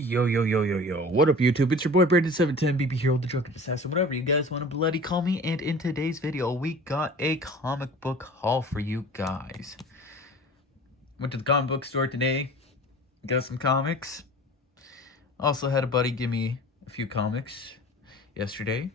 Yo, yo, yo, yo, yo. What up, YouTube? It's your boy, Brandon710, BB Hero, the Drunken Assassin, whatever you guys want to bloody call me. And in today's video, we got a comic book haul for you guys. Went to the comic book store today, got some comics. Also had a buddy give me a few comics yesterday.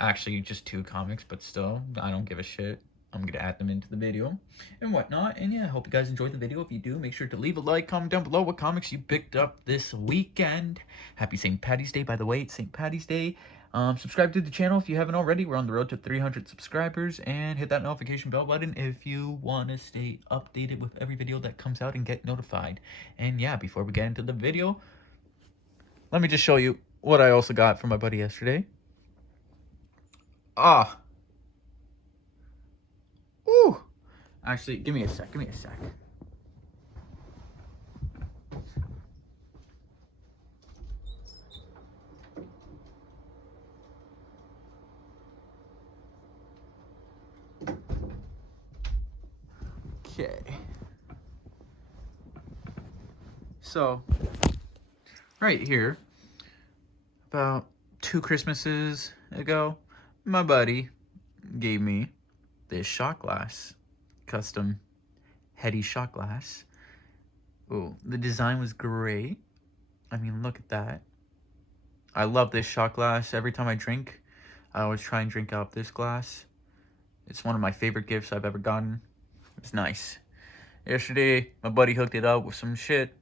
Actually, just 2 comics, but still, I don't give a shit. I'm going to add them into the video and whatnot. And yeah, I hope you guys enjoyed the video. If you do, make sure to leave a like, comment down below what comics you picked up this weekend. Happy St. Paddy's Day, by the way. It's St. Paddy's Day. Subscribe to the channel if you haven't already. We're on the road to 300 subscribers. And hit that notification bell button if you want to stay updated with every video that comes out and get notified. And yeah, before we get into the video, let me just show you what I also got from my buddy yesterday. Ooh. Actually, give me a sec. Okay. So, right here, about 2 Christmases ago, my buddy gave me this shot glass, custom heady shot glass. Oh, the design was great. I mean, look at that. I love this shot glass. Every time I drink, I always try and drink out this glass. It's one of my favorite gifts I've ever gotten. It's nice. Yesterday, my buddy hooked it up with some shit.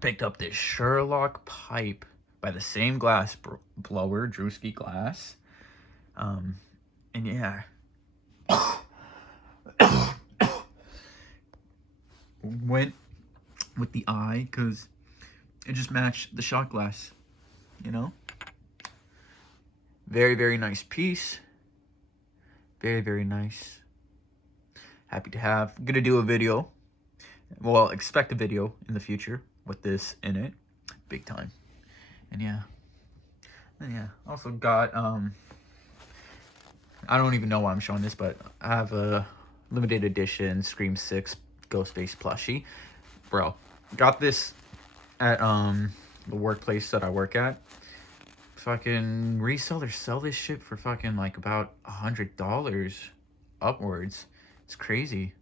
Picked up this Sherlock pipe by the same glass blower, Drewski glass. And yeah. Went with the eye because it just matched the shot glass, you know? Very, very nice piece. Very, very nice. Happy to have. Gonna do a video. Well, expect a video in the future with this in it. Big time. And yeah. Also got, I don't even know why I'm showing this, but I have a limited edition Scream 6 Ghostface plushie. Bro, got this at the workplace that I work at. Fucking resellers sell this shit for fucking like about $100 upwards. It's crazy.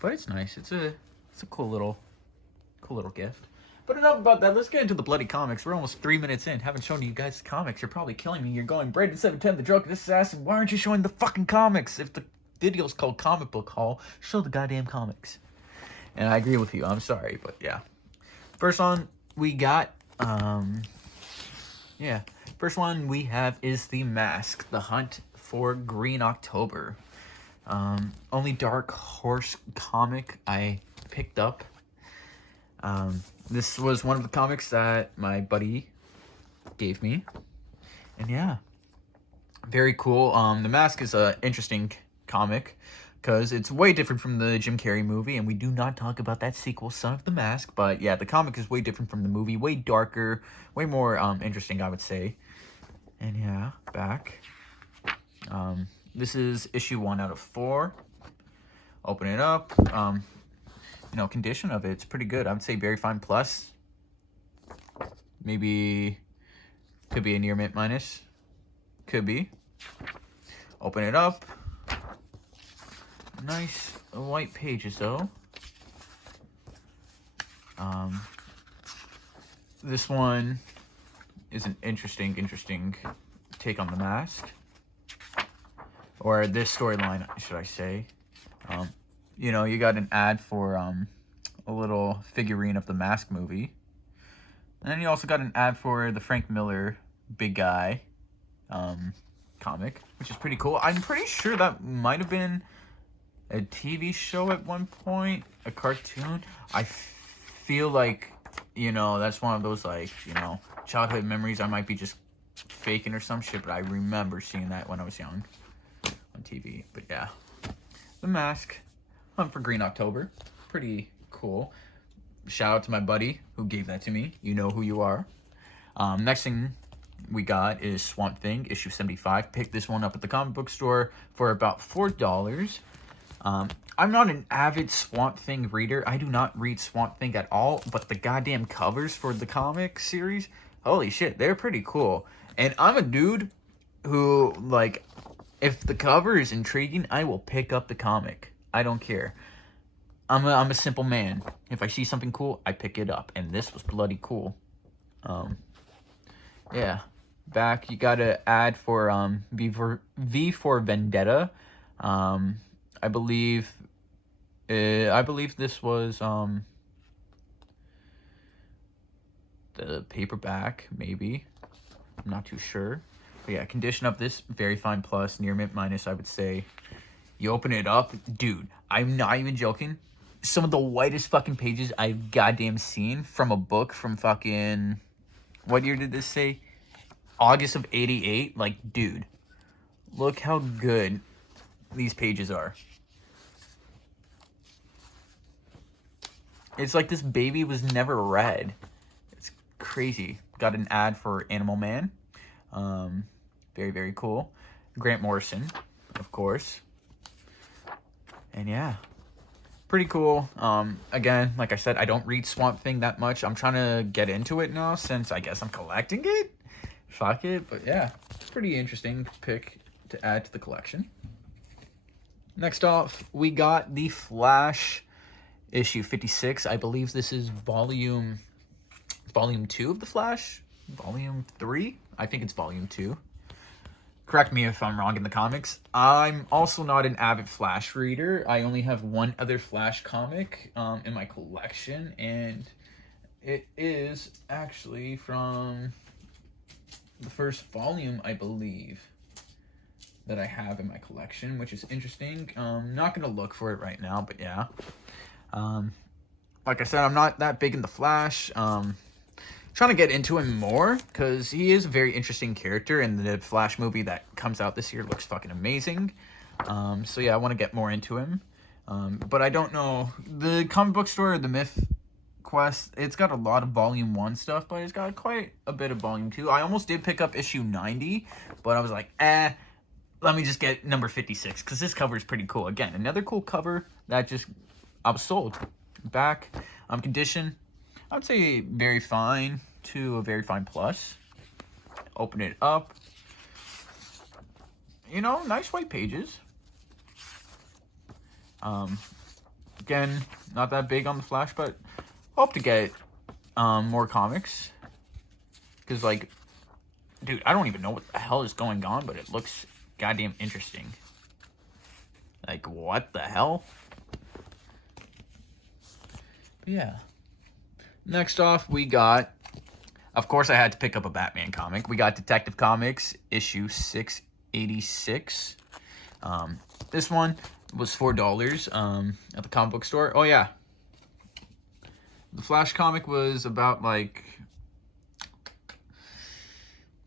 But it's nice. It's a cool little gift. But enough about that. Let's get into the bloody comics. We're almost 3 minutes in. Haven't shown you guys the comics. You're probably killing me. You're going, Brandon710, the Drunken Assassin. Why aren't you showing the fucking comics? If the video's called Comic Book Haul, show the goddamn comics. And I agree with you. I'm sorry, but yeah. First one we got, First one we have is The Mask, The Hunt for Green October. Only Dark Horse comic I picked up. This was one of the comics that my buddy gave me. And yeah, very cool. The Mask is an interesting comic because it's way different from the Jim Carrey movie, and we do not talk about that sequel, Son of the Mask. But yeah, the comic is way different from the movie, way darker, way more interesting, I would say. And yeah, back. This is issue 1 out of 4. Open it up. Condition of it's pretty good. I would say very fine plus. Maybe could be a near mint minus. Could be. Open it up. Nice white pages though. This one is an interesting take on the Mask. Or this storyline, should I say. You got an ad for a little figurine of the Mask movie. And then you also got an ad for the Frank Miller Big Guy comic, which is pretty cool. I'm pretty sure that might have been a TV show at one point, a cartoon. I feel like, that's one of those, like, childhood memories. I might be just faking or some shit, but I remember seeing that when I was young on TV. But yeah, The Mask, Hunt for Green October. Pretty cool. Shout out to my buddy who gave that to me. You know who you are. Next thing we got is Swamp Thing, issue 75. Picked this one up at the comic book store for about $4. I'm not an avid Swamp Thing reader. I do not read Swamp Thing at all, but the goddamn covers for the comic series, holy shit, they're pretty cool. And I'm a dude who, like, if the cover is intriguing, I will pick up the comic. I don't care. I'm a simple man. If I see something cool, I pick it up. And this was bloody cool. Yeah. Back, you got to add for V for Vendetta. I believe this was the paperback, maybe. I'm not too sure. But yeah, condition of this, very fine plus, near mint minus, I would say. You open it up, dude, I'm not even joking. Some of the whitest fucking pages I've goddamn seen from a book from fucking, what year did this say? August of 88. Like, dude, look how good these pages are. It's like this baby was never read. It's crazy. Got an ad for Animal Man. Very, very cool. Grant Morrison, of course. And yeah, pretty cool. Again, like I said, I don't read Swamp Thing that much. I'm trying to get into it now since I guess I'm collecting it. Fuck it. But yeah, pretty interesting pick to add to the collection. Next off, we got the Flash issue 56. I believe this is volume 2 of the Flash. Volume 3? I think it's volume 2. Correct me if I'm wrong in the comics. I'm also not an avid Flash reader. I only have one other Flash comic in my collection, and it is actually from the first volume, I believe, that I have in my collection, which is interesting. Not going to look for it right now, but yeah. Like I said, I'm not that big in the Flash. Trying to get into him more because he is a very interesting character, and the Flash movie that comes out this year looks fucking amazing. So yeah, I want to get more into him. But I don't know, the comic book store, the Myth Quest, it's got a lot of volume 1 stuff, but it's got quite a bit of volume 2. I almost did pick up issue 90, but I was like, let me just get number 56 because this cover is pretty cool. Again, another cool cover that just, I was sold. Back, condition, I would say very fine to a very fine plus. Open it up. You know, nice white pages. Again, not that big on the Flash, but hope to get more comics. Because, like, dude, I don't even know what the hell is going on, but it looks goddamn interesting. Like, what the hell? But yeah. Next off, we got, of course, I had to pick up a Batman comic. We got Detective Comics issue 686. This one was $4 at the comic book store. Oh yeah, the Flash comic was about, like,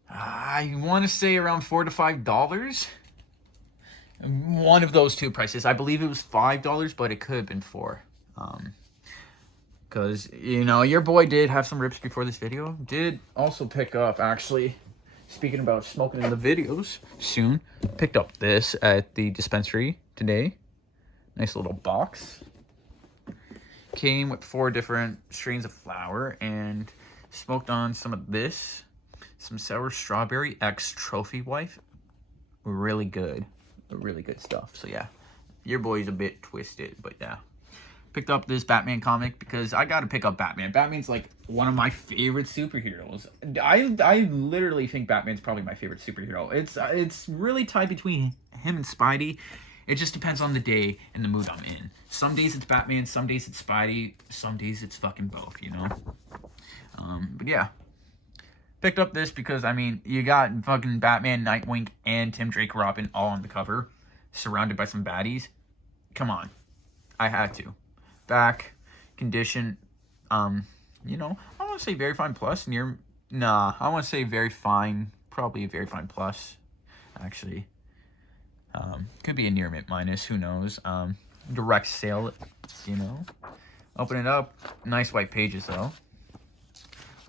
I want to say around $4 to $5. One of those two prices. I believe it was $5, but it could have been $4. Because, you know, your boy did have some rips before this video. Did also pick up, actually, speaking about smoking in the videos soon, picked up this at the dispensary today. Nice little box. Came with 4 different strains of flower and smoked on some of this. Some Sour Strawberry X Trophy Wife. Really good. Really good stuff. So, yeah. Your boy's a bit twisted, but yeah. Picked up this Batman comic because I gotta pick up Batman. Batman's like one of my favorite superheroes. I literally think Batman's probably my favorite superhero. It's really tied between him and Spidey. It just depends on the day and the mood I'm in. Some days it's Batman, some days it's Spidey, some days it's fucking both, you know? But yeah. Picked up this because, I mean, you got fucking Batman, Nightwing, and Tim Drake Robin all on the cover, surrounded by some baddies. Come on. I had to. Back, condition, you know, I want to say very fine plus, I want to say very fine, probably a very fine plus, actually. Could be a near mint minus, who knows. Direct sale, you know. Open it up, nice white pages though.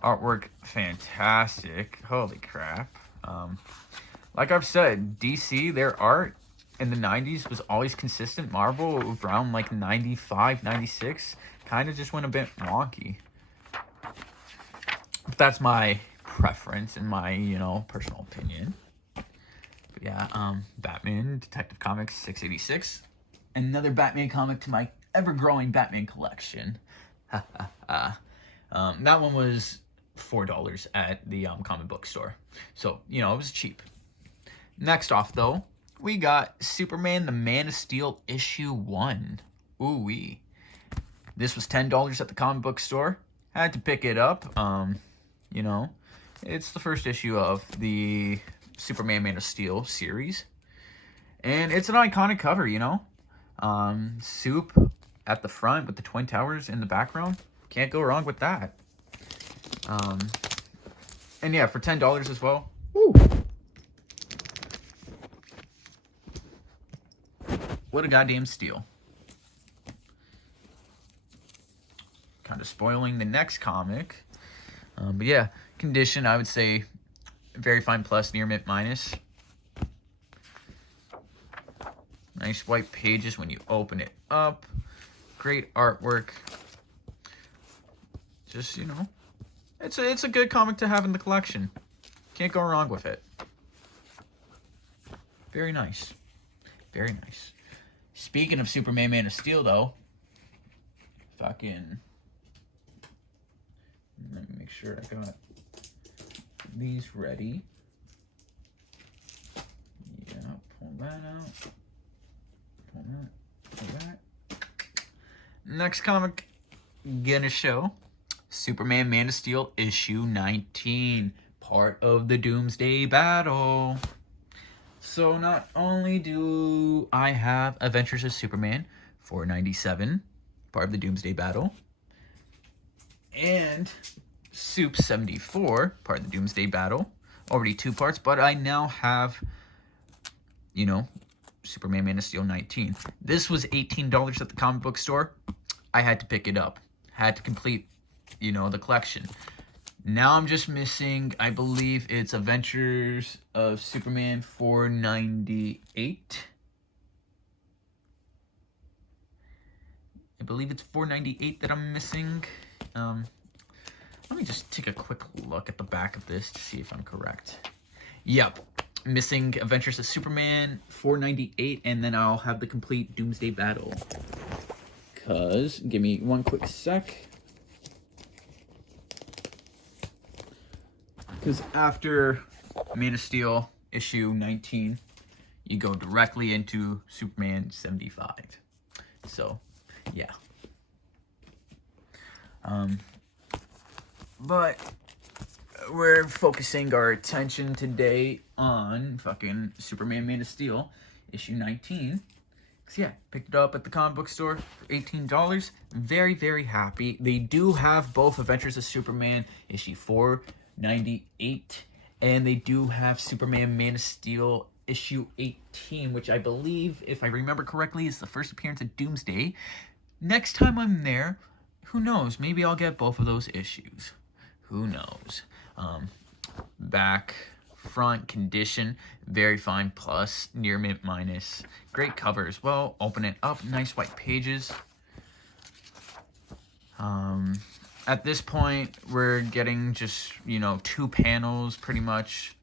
Artwork, fantastic, holy crap. Like I've said, DC, their art, in the 90s was always consistent. Marvel around like 95, 96 kind of just went a bit wonky. But that's my preference and my, you know, personal opinion. But yeah, Batman Detective Comics 686. Another Batman comic to my ever-growing Batman collection. That one was $4 at the comic book store. So, you know, it was cheap. Next off, though, we got Superman the Man of Steel issue 1. Ooh-wee. This was $10 at the comic book store. Had to pick it up. You know, it's the first issue of the Superman Man of Steel series. And it's an iconic cover, you know. Soup at the front with the Twin Towers in the background. Can't go wrong with that. And yeah, for $10 as well. Woo! What a goddamn steal. Kind of spoiling the next comic. But yeah, condition, I would say very fine plus, near mint minus. Nice white pages when you open it up. Great artwork. Just, you know, it's a good comic to have in the collection. Can't go wrong with it. Very nice. Very nice. Speaking of Superman Man of Steel, though, fucking... Let me make sure I got these ready. Yeah, pull that out. Pull that. Pull that. Next comic gonna show Superman Man of Steel issue 19, part of the Doomsday Battle. So not only do I have Adventures of Superman 497, part of the Doomsday Battle, and Soup 74, part of the Doomsday Battle, already 2 parts, but I now have, you know, Superman Man of Steel 19. This was $18 at the comic book store. I had to pick it up. Had to complete, you know, the collection. Now I'm just missing, I believe it's Adventures of Superman 498. I believe it's 498 that I'm missing. Let me just take a quick look at the back of this to see if I'm correct. Yep, missing Adventures of Superman 498, and then I'll have the complete Doomsday Battle. Cause, give me one quick sec. Because after Man of Steel issue 19, you go directly into Superman 75. So, yeah. But we're focusing our attention today on fucking Superman Man of Steel issue 19. So yeah, picked it up at the comic book store for $18. Very, very happy. They do have both Adventures of Superman issue 498, and they do have Superman Man of Steel issue 18, which I believe, if I remember correctly, is the first appearance of Doomsday. Next time I'm there, who knows? Maybe I'll get both of those issues. Who knows? Back, front, condition, very fine plus, near mint minus. Great cover as well. Open it up, nice white pages. At this point, we're getting just, you know, 2 panels pretty much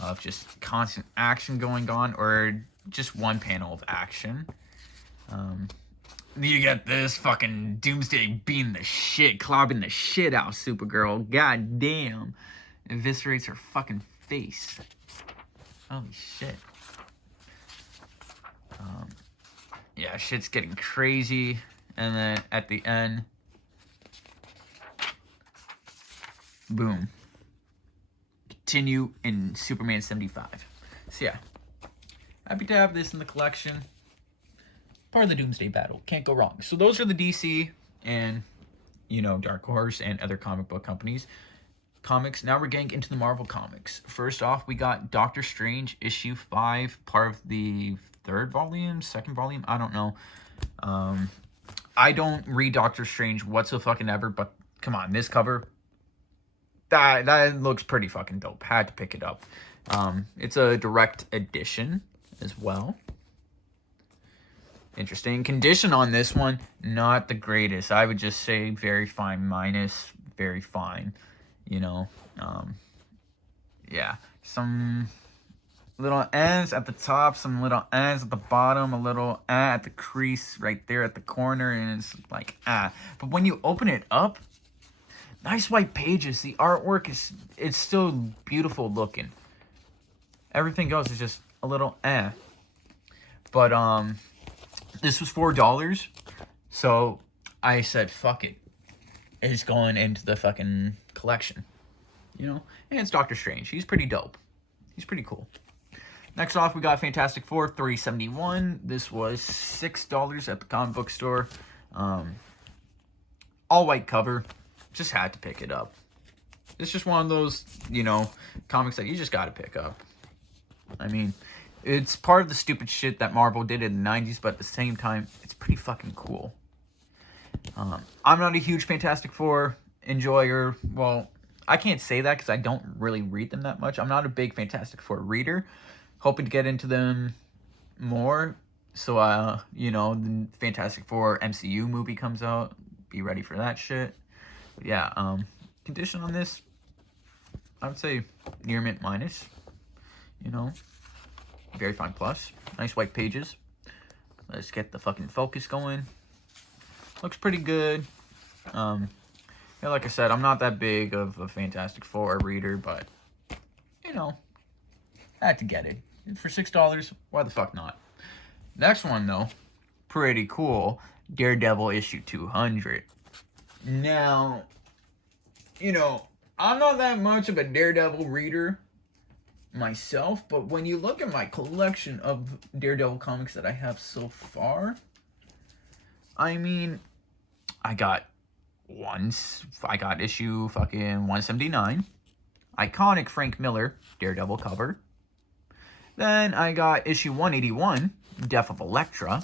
of just constant action going on, or just 1 panel of action. You get this fucking Doomsday beating the shit, clobbing the shit out of Supergirl. God damn. Eviscerates her fucking face. Holy shit. Yeah, shit's getting crazy. And then at the end, boom. Continue in Superman 75. So yeah, happy to have this in the collection. Part of the Doomsday Battle. Can't go wrong. So those are the DC and, you know, Dark Horse and other comic book companies. Comics. Now we're getting into the Marvel comics. First off, we got Doctor Strange issue 5, part of the 3rd volume, 2nd volume. I don't know. I don't read Doctor Strange whatsoever, but come on, this cover, that looks pretty fucking dope. Had to pick it up. It's a direct edition as well. Interesting. Condition on this one, not the greatest. I would just say very fine minus, very fine. You know, yeah. Some little ends at the top, some little ends at the bottom, a little at the crease right there at the corner, and it's like, But when you open it up, nice white pages. The artwork it's still beautiful looking. Everything else is just a little But, this was $4, so I said, fuck it. It's going into the fucking collection, you know? And it's Doctor Strange. He's pretty dope. He's pretty cool. Next off, we got Fantastic Four, $3.71. This was $6 at the comic book store. All white cover. Just had to pick it up. It's just one of those, you know, comics that you just gotta pick up. I mean, it's part of the stupid shit that Marvel did in the 90s, but at the same time, it's pretty fucking cool. I'm not a huge Fantastic Four enjoyer. Well, I can't say that because I don't really read them that much. I'm not a big Fantastic Four reader. Hoping to get into them more. So, you know, the Fantastic Four MCU movie comes out. Be ready for that shit. But yeah, condition on this, I would say near mint minus. You know, very fine plus. Nice white pages. Let's get the fucking focus going. Looks pretty good. Yeah, like I said, I'm not that big of a Fantastic Four reader, but, you know, I had to get it. For $6, why the fuck not? Next one, though, pretty cool. Daredevil issue 200. Now, you know, I'm not that much of a Daredevil reader myself, but when you look at my collection of Daredevil comics that I have so far, I mean, I got issue fucking 179, iconic Frank Miller Daredevil cover. Then I got issue 181, Death of Elektra,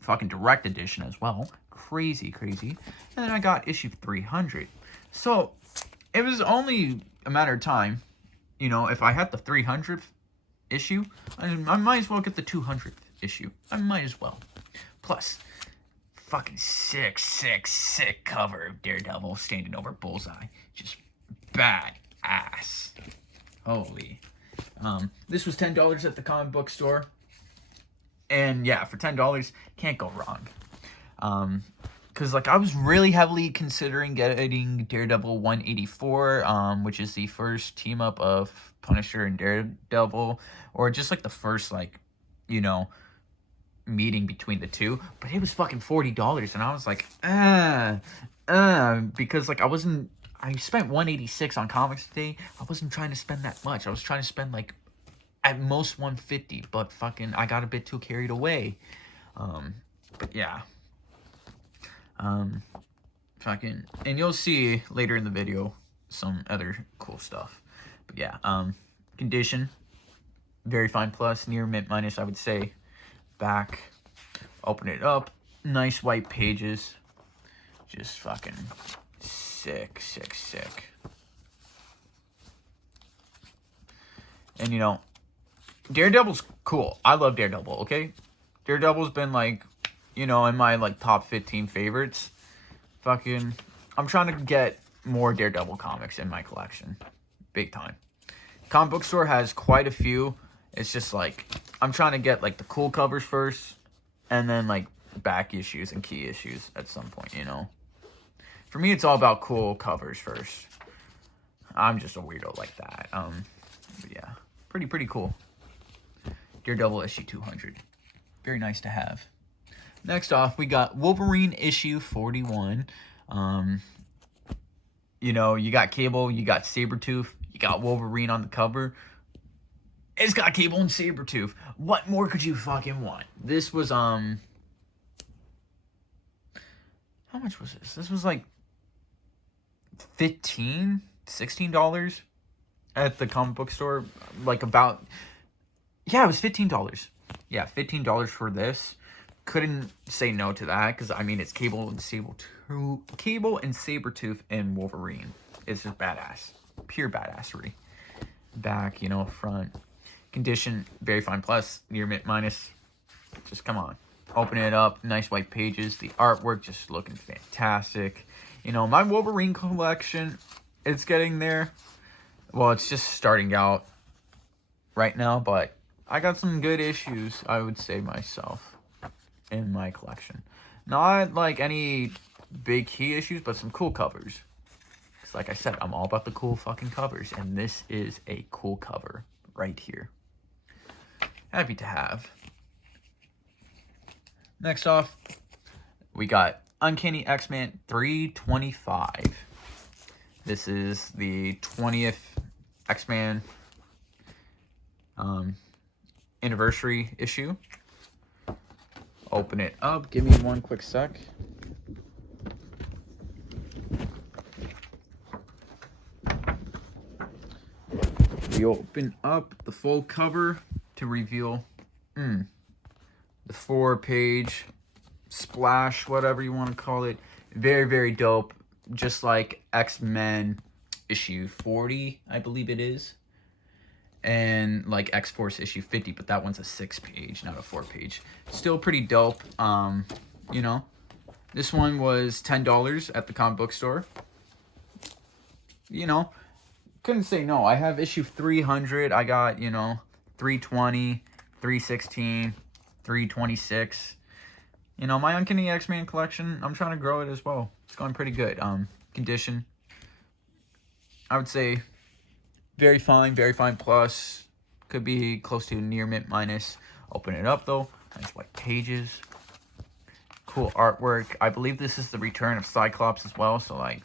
fucking direct edition as well, crazy. And then I got issue 300. So it was only a matter of time. You know, if I had the 300th issue, I might as well get the 200th issue. I might as well. Plus, fucking sick cover of Daredevil standing over Bullseye. Just bad ass. Holy. This was $10 at the comic book store. And yeah, for $10, can't go wrong. Because, like, I was really heavily considering getting Daredevil 184, which is the first team-up of Punisher and Daredevil, or just, like, the first, like, you know, meeting between the two. But it was fucking $40, and I was like, because, like, I spent $186 on comics today. I wasn't trying to spend that much. I was trying to spend, like, at most $150, but fucking, I got a bit too carried away. But yeah. Fucking, and you'll see later in the video some other cool stuff. But yeah, condition, very fine plus, near mint minus, I would say. Back, open it up, nice white pages, just fucking sick. And you know, Daredevil's cool. I love Daredevil, okay? Daredevil's been, like, you know, in my, like, top 15 favorites. Fucking, I'm trying to get more Daredevil comics in my collection. Big time. Comic book store has quite a few. It's just, like, I'm trying to get, like, the cool covers first. And then, like, back issues and key issues at some point, you know? For me, it's all about cool covers first. I'm just a weirdo like that. But yeah. Pretty cool. Daredevil issue 200. Very nice to have. Next off, we got Wolverine issue 41. You know, you got Cable, you got Sabretooth, you got Wolverine on the cover. It's got Cable and Sabretooth. What more could you fucking want? This was, how much was this? This was like $16 at the comic book store. Like about, yeah, it was $15. Yeah, $15 for this. Couldn't say no to that because, I mean, it's Cable and Sabretooth and Wolverine. It's just badass. Pure badassery. Back, you know, front. Condition, very fine plus, near mint minus. Just come on. Open it up. Nice white pages. The artwork just looking fantastic. You know, my Wolverine collection, it's getting there. Well, it's just starting out right now, but I got some good issues, I would say myself, in my collection. Not like any big key issues, but some cool covers. Because like I said, I'm all about the cool fucking covers, and this is a cool cover right here. Happy to have. Next off, we got Uncanny X-Men 325. This is the 20th X-Men anniversary issue. Open it up. Give me one quick sec. We open up the full cover to reveal the 4-page splash, whatever you want to call it. Very, very dope. Just like X-Men issue 40, I believe it is. And like X-Force issue 50, but that one's a 6-page, not a 4-page. Still pretty dope. You know, this one was $10 at the comic book store. You know, couldn't say no. I have issue 300. I got, you know, 320, 316, 326. You know, my Uncanny X-Men collection, I'm trying to grow it as well. It's going pretty good. Condition, I would say very fine plus. Could be close to near mint minus. Open it up though. Nice white pages. Cool artwork. I believe this is the return of Cyclops as well. So like,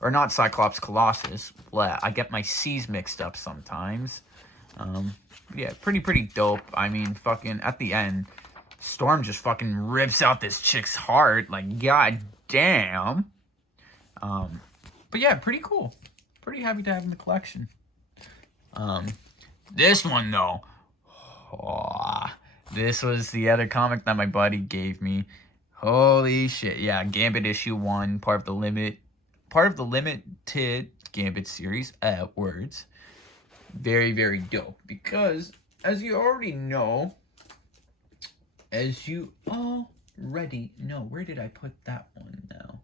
or not Cyclops, Colossus. Blah. I get my C's mixed up sometimes. Yeah, pretty dope. I mean, fucking at the end, Storm just fucking rips out this chick's heart. Like, god damn. But yeah, pretty cool. Pretty happy to have in the collection. This one though, this was the other comic that my buddy gave me. Holy shit! Yeah, Gambit issue 1, part of the limited Gambit series. Words. Very, very dope. Because as you already know, where did I put that one now?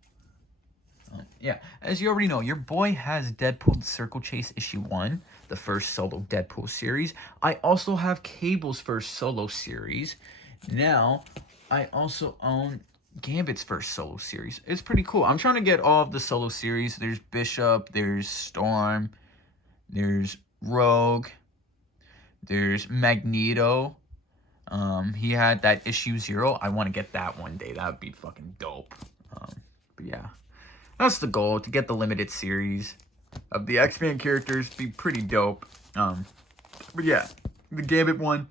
Yeah, as you already know, your boy has Deadpool Circle Chase issue 1, the first solo Deadpool series. I also have Cable's first solo series. Now, I also own Gambit's first solo series. It's pretty cool. I'm trying to get all of the solo series. There's Bishop, there's Storm, there's Rogue, there's Magneto. He had that issue 0. I want to get that one day. That would be fucking dope. But yeah. That's the goal, to get the limited series of the X-Men characters. Be pretty dope. But yeah, the Gambit one.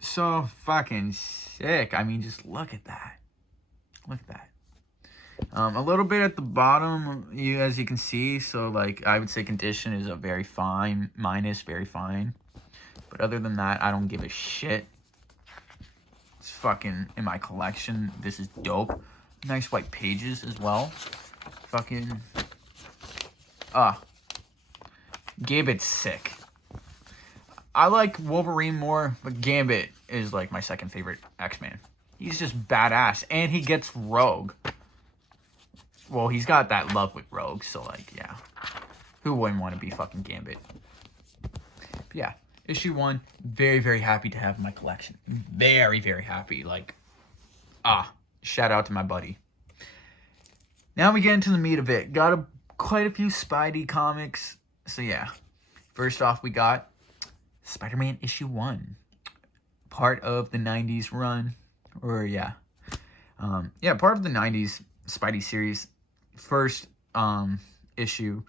So fucking sick. I mean, just look at that. Look at that. A little bit at the bottom, as you can see. So, like, I would say condition is a very fine, minus very fine. But other than that, I don't give a shit. It's fucking in my collection. This is dope. Nice white pages as well. Fucking Gambit's sick. I like Wolverine more, but Gambit is like my second favorite X-Man. He's just badass, and he gets Rogue. Well, he's got that love with Rogue, so like, yeah. Who wouldn't want to be fucking Gambit? But yeah, issue 1, very, very happy to have in my collection. Very, very happy. Like, shout out to my buddy. Now we get into the meat of it. Got quite a few Spidey comics. So yeah. First off, we got Spider-Man issue 1. Part of the 90s run. Or yeah. Part of the 90s Spidey series. First issue.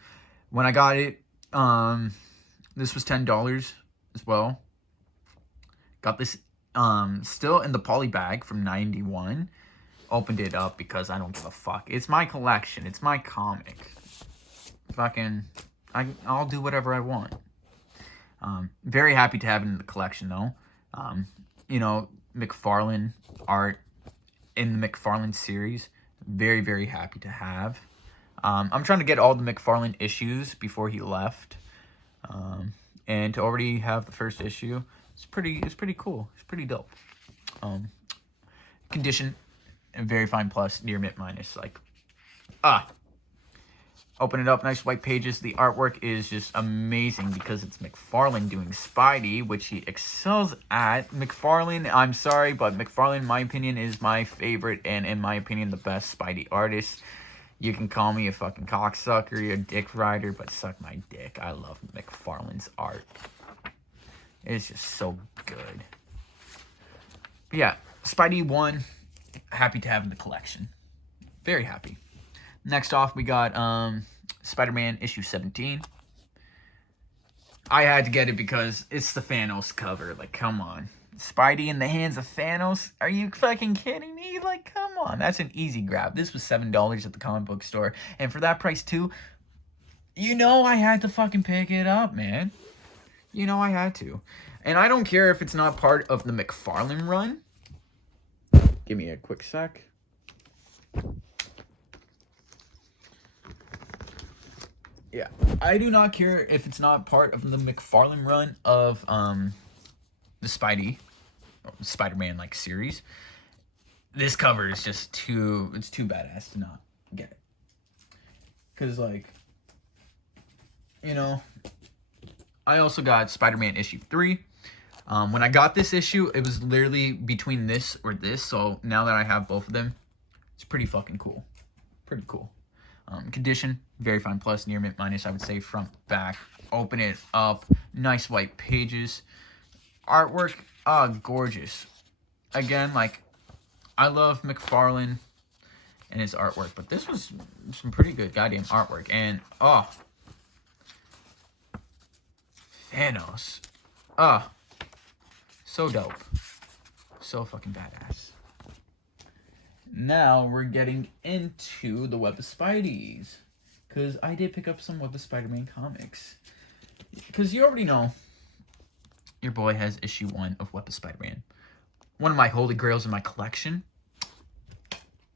When I got it, this was $10 as well. Got this still in the poly bag from 91. Opened it up because I don't give a fuck. It's my collection. It's my comic. Fucking, I'll do whatever I want. Very happy to have it in the collection though. You know, McFarlane art in the McFarlane series. Very, very happy to have. I'm trying to get all the McFarlane issues before he left. And to already have the first issue, It's pretty cool. It's pretty dope. Condition, very fine plus, near mint minus. Like, open it up, nice white pages. The artwork is just amazing because it's McFarlane doing Spidey, which he excels at. McFarlane, I'm sorry, but McFarlane, in my opinion, is my favorite and, in my opinion, the best Spidey artist. You can call me a fucking cocksucker, you're a dick rider, but suck my dick. I love McFarlane's art. It's just so good. But yeah, Spidey 1, happy to have in the collection. Very happy. Next off, we got Spider-Man issue 17. I had to get it because it's the Thanos cover. Like, come on. Spidey in the hands of Thanos? Are you fucking kidding me? Like, come on. That's an easy grab. This was $7 at the comic book store. And for that price, too, you know I had to fucking pick it up, man. You know I had to. And I don't care if it's not part of the McFarlane run. Give me a quick sec. Yeah, I do not care if it's not part of the McFarlane run of the Spider-Man like series. This cover is just too badass to not get it. Cause like, you know, I also got Spider-Man issue 3. When I got this issue, it was literally between this or this. So now that I have both of them, it's pretty fucking cool. Pretty cool. Condition, very fine plus, near mint minus, I would say, front, back. Open it up. Nice white pages. Artwork, gorgeous. Again, like, I love McFarlane and his artwork, but this was some pretty good goddamn artwork. And, Thanos. So dope. So fucking badass. Now we're getting into the Web of Spideys. Because I did pick up some Web of Spider-Man comics. Because you already know, your boy has issue 1 of Web of Spider-Man. One of my holy grails in my collection.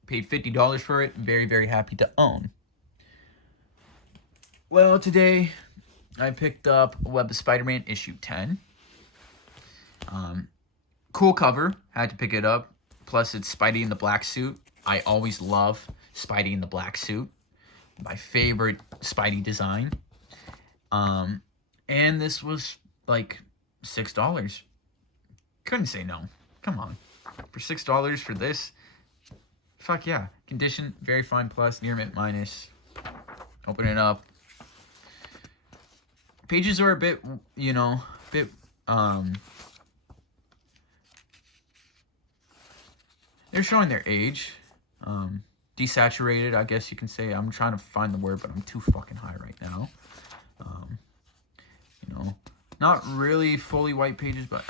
Paid $50 for it. Very, very happy to own. Well, today I picked up Web of Spider-Man issue 10. Cool cover. Had to pick it up. Plus, it's Spidey in the black suit. I always love Spidey in the black suit. My favorite Spidey design. And this was like $6. Couldn't say no. Come on. For $6 for this? Fuck yeah. Condition, very fine plus, near mint minus. Open it up. Pages are a bit, you know, they're showing their age. Desaturated, I guess you can say. I'm trying to find the word, but I'm too fucking high right now. You know, not really fully white pages, but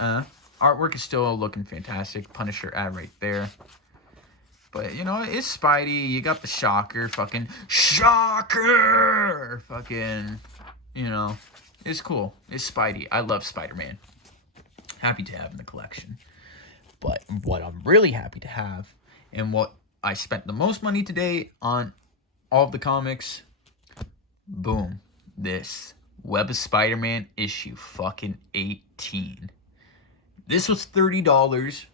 artwork is still looking fantastic. Punisher ad right there. But, you know, it's Spidey. You got the Shocker. Fucking Shocker! Fucking, you know, it's cool. It's Spidey. I love Spider-Man. Happy to have in the collection. But what I'm really happy to have, and what I spent the most money today on all of the comics, boom, this Web of Spider-Man issue fucking 18. This was $30.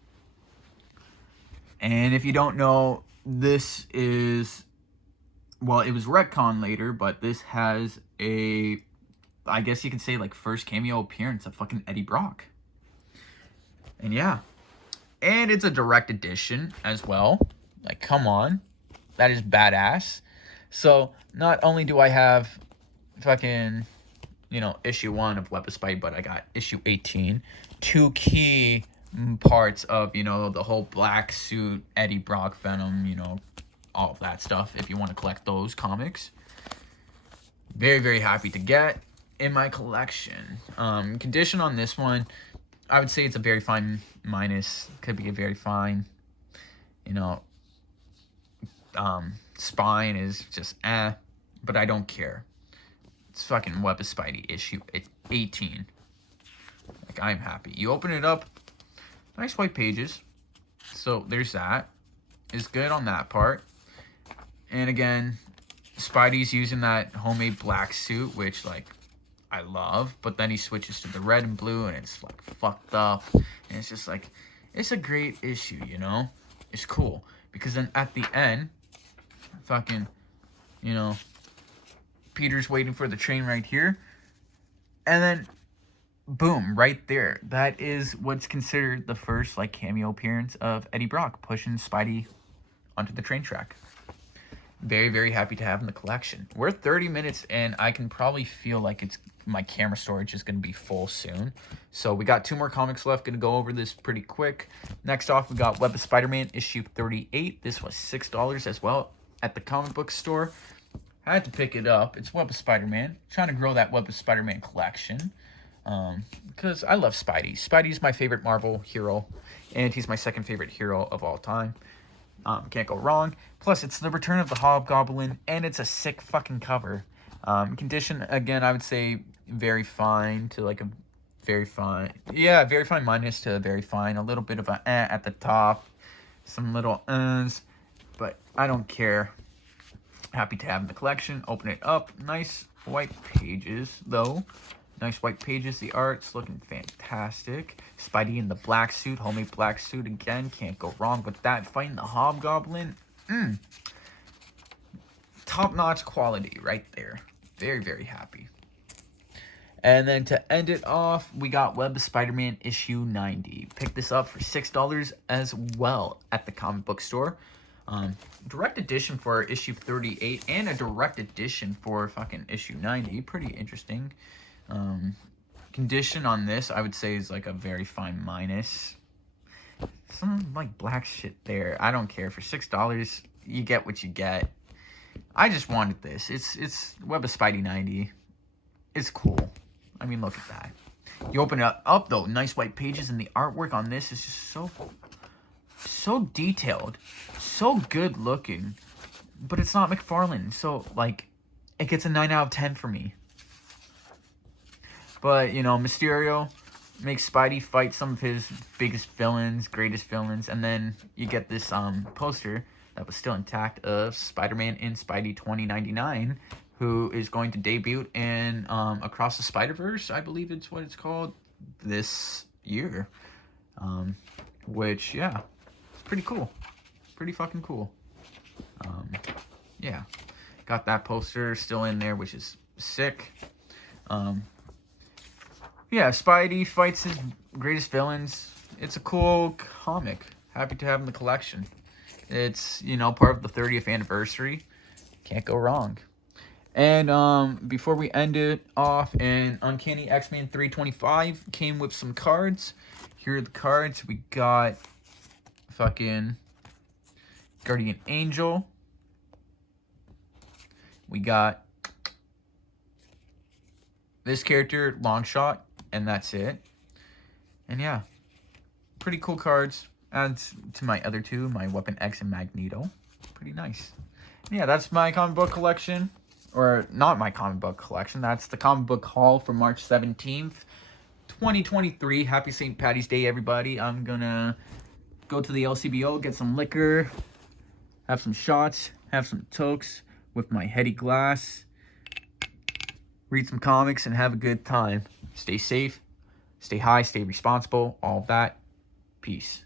And if you don't know, this is, well, it was retcon later, but this has a, I guess you can say, like, first cameo appearance of fucking Eddie Brock. And yeah. And it's a direct edition as well. Like, come on. That is badass. So, not only do I have fucking, you know, issue 1 of Web of Spidey, but I got issue 18. 2 key parts of, you know, the whole black suit, Eddie Brock, Venom, you know, all of that stuff, if you want to collect those comics. Very, very happy to get in my collection. Condition on this one, I would say it's a very fine minus. Could be a very fine, you know, spine is just but I don't care. It's fucking Web of Spidey issue 18. Like, I'm happy. You open it up, nice white pages. So there's that. It's good on that part. And again, Spidey's using that homemade black suit, which, like, I love, but then he switches to the red and blue, and it's like fucked up, and it's just like, it's a great issue, you know? It's cool, because then at the end, fucking, you know, Peter's waiting for the train right here, and then, boom, right there. That is what's considered the first, like, cameo appearance of Eddie Brock, pushing Spidey onto the train track. Very, very happy to have in the collection. We're 30 minutes, and I can probably feel like my camera storage is going to be full soon. So we got 2 more comics left. Going to go over this pretty quick. Next off, we got Web of Spider-Man issue 38. This was $6 as well at the comic book store. I had to pick it up. It's Web of Spider-Man. Trying to grow that Web of Spider-Man collection. Because I love Spidey. Spidey's my favorite Marvel hero, and he's my second favorite hero of all time. Can't go wrong. Plus, it's the return of the Hobgoblin, and it's a sick fucking cover. Condition, again, I would say very fine to like a very fine. Yeah, very fine minus to very fine. A little bit of a at the top. Some little but I don't care. Happy to have in the collection. Open it up. Nice white pages, though. Nice white pages. The art's looking fantastic. Spidey in the black suit. Homemade black suit again. Can't go wrong with that. Fighting the Hobgoblin. Top-notch quality right there. Very, very happy. And then to end it off, we got Web of Spider-Man issue 90. Picked this up for $6 as well at the comic book store. Direct edition for issue 38 and a direct edition for fucking issue 90. Pretty interesting. Condition on this, I would say, is like a very fine minus. Some like black shit there. I don't care. For $6, you get what you get. I just wanted this. It's Web of Spidey 90. It's cool. I mean, look at that. You open it up though, nice white pages, and the artwork on this is just so detailed, so good looking. But it's not McFarlane, so like, it gets a 9 out of 10 for me. But, you know, Mysterio makes Spidey fight some of his biggest villains, greatest villains, and then you get this poster that was still intact of Spider-Man in Spidey 2099, who is going to debut in Across the Spider-Verse, I believe it's what it's called, this year. Which, yeah, it's pretty cool. Pretty fucking cool. Yeah. Got that poster still in there, which is sick. Yeah, Spidey fights his greatest villains. It's a cool comic. Happy to have in the collection. It's, you know, part of the 30th anniversary. Can't go wrong. And before we end it off, an Uncanny X-Men 325 came with some cards. Here are the cards. We got fucking Guardian Angel. We got this character, Longshot, and that's it. And yeah, pretty cool cards. Adds to my other two, my Weapon X and Magneto. Pretty nice. And yeah, that's my comic book collection. Or not my comic book collection. That's the comic book haul for March 17th, 2023. Happy St. Patty's Day, everybody. I'm gonna go to the LCBO, get some liquor, have some shots, have some tokes with my heady glass, read some comics, and have a good time. Stay safe, stay high, stay responsible, all of that. Peace.